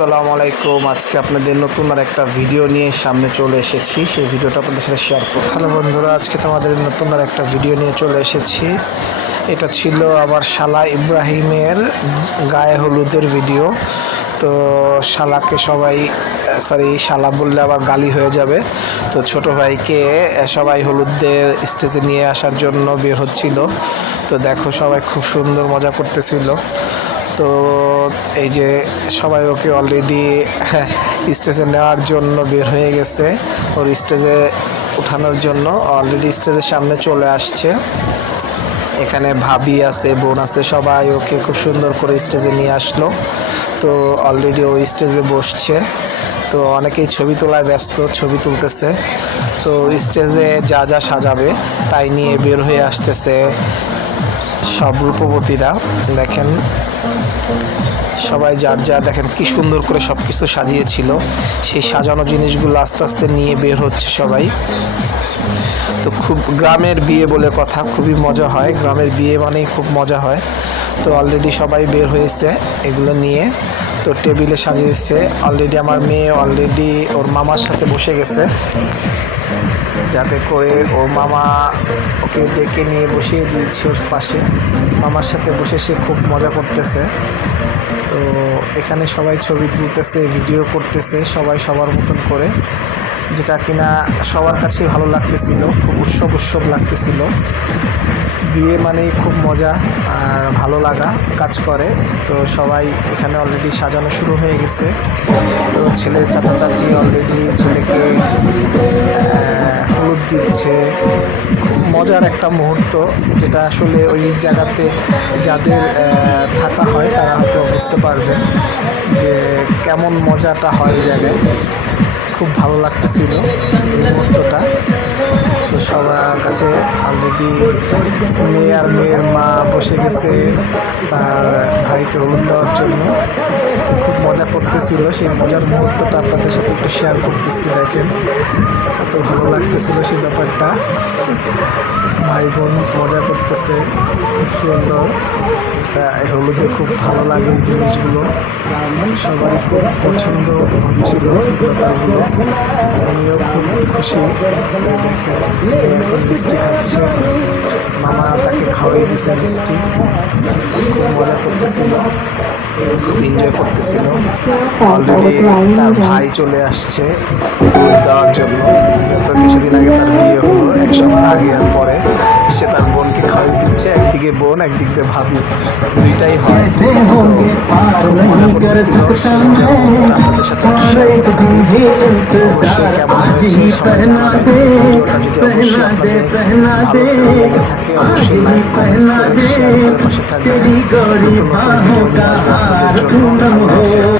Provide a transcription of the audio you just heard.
আসসালামু আলাইকুম। আজকে আপনাদের নতুন আর একটা ভিডিও নিয়ে সামনে চলে এসেছি। সেই ভিডিওটা আপনাদের সাথে শেয়ার করব। হ্যালো বন্ধুরা, আজকে তোমাদের নতুন আর একটা ভিডিও নিয়ে চলে এসেছি। এটা ছিল আমার শালা ইব্রাহিমের গায়ে হলুদের ভিডিও। তো শালাকে সবাই শালা বললে আবার গালি হয়ে যাবে। তো ছোট ভাইকে সবাই হলুদের স্টেজে নিয়ে আসার জন্য বের হচ্ছিল। তো দেখো সবাই খুব সুন্দর মজা করতেছিল। তো এই যে সবাই ওকে অলরেডি স্টেজে নেওয়ার জন্য বের হয়ে গেছে, ওর স্টেজে উঠানোর জন্য অলরেডি স্টেজের সামনে চলে আসছে। এখানে ভাবি আছে, বোন আছে, সবাই ওকে খুব সুন্দর করে স্টেজে নিয়ে আসলো। তো অলরেডি ও স্টেজে বসছে। তো অনেকেই ছবি তোলায় ব্যস্ত, ছবি তুলতেছে। তো স্টেজে যা যা সাজাবে তাই নিয়ে বের হয়ে আসতেছে সব রূপবতীরা। দেখেন সবাই যার যা দেখেন কি সুন্দর করে সব কিছু সাজিয়েছিল, সেই সাজানো জিনিসগুলো আস্তে আস্তে নিয়ে বের হচ্ছে সবাই। তো খুব গ্রামের বিয়ে বলে কথা, খুবই মজা হয়, গ্রামের বিয়ে মানেই খুব মজা হয়। তো অলরেডি সবাই বের হয়েছে এগুলো নিয়ে। তো টেবিলে সাজিয়েছে অলরেডি। আমার মেয়ে অলরেডি ওর মামার সাথে বসে গেছে, যাতে করে ওর মামা ওকে ডেকে নিয়ে বসিয়ে দিয়েছে ওর পাশে। মামার সাথে বসে সে খুব মজা করতেছে। তো এখানে সবাই ছবি তুলতেছে, ভিডিও করতেছে, সবাই সবার মতন করে, যেটা কিনা সবার কাছেই ভালো লাগতেছিল, খুব উৎসব লাগতেছিল। বিয়ে মানেই খুব মজা আর ভালো লাগা কাজ করে। তো সবাই এখানে অলরেডি সাজানো শুরু হয়ে গেছে। তো ছেলের চাচা চাচি অলরেডি ছেলেকে হলুদ দিচ্ছে। খুব মজার একটা মুহূর্ত, যেটা আসলে ওই জায়গাতে যাদের থাকা হয় তারা হয়তো বুঝতে পারবেন যে কেমন মজাটা হয় এই জায়গায়। খুব ভালো লাগতেছিল এই মুহূর্তটা। তো সবার কাছে অলরেডি মেয়ে আর মেয়ের মা বসে গেছে তার ভাইকে হলুদ দেওয়ার জন্য। তো খুব মজা করতেছিল, সেই মজার মুহূর্তটা আপনাদের সাথে একটু শেয়ার করতেছি। দেখেন কত ভালো লাগতেছিল সেই ব্যাপারটা। ভাই বোন মজা করতেছে, খুব সুন্দর। এটা হলুদে খুব ভালো লাগে এই জিনিসগুলো, সবারই খুব পছন্দ হচ্ছিল ব্যাপারগুলো। উনিও খুব খুশি। দেখেন এখন মিষ্টি খাচ্ছে, মামা তাকে খাওয়াই দিয়েছে মিষ্টি। খুব মজা করতেছিল, খুব এনজয় করতেছিল। অলরেডি তার ভাই চলে আসছে হলুদ দেওয়ার জন্য। যত কিছুদিন আগে তার বিয়ে হলো, এক সপ্তাহ আগে আর পরে সে তার বোনকে খাওয়াই দিচ্ছে। একদিকে বোন, একদিকে ভাবি, দুইটাই হয়। সো খুব মজা করতেছিল। সেই মজার মুহূর্তটা আপনাদের সাথে একটু শেয়ার করতেছি। অবশ্যই কেমন হয়েছে সবাই জানাবেন। ভিডিওটা যদি অবশ্যই আপনাদের ভালো লেগে থাকে অবশ্যই লাইক, কমেন্টস করে শেয়ার করে পাশে থাকবেন। নতুন নতুন ভিডিও নিয়ে আসবো আপনাদের জন্য। আল্লাহ হাফেজ।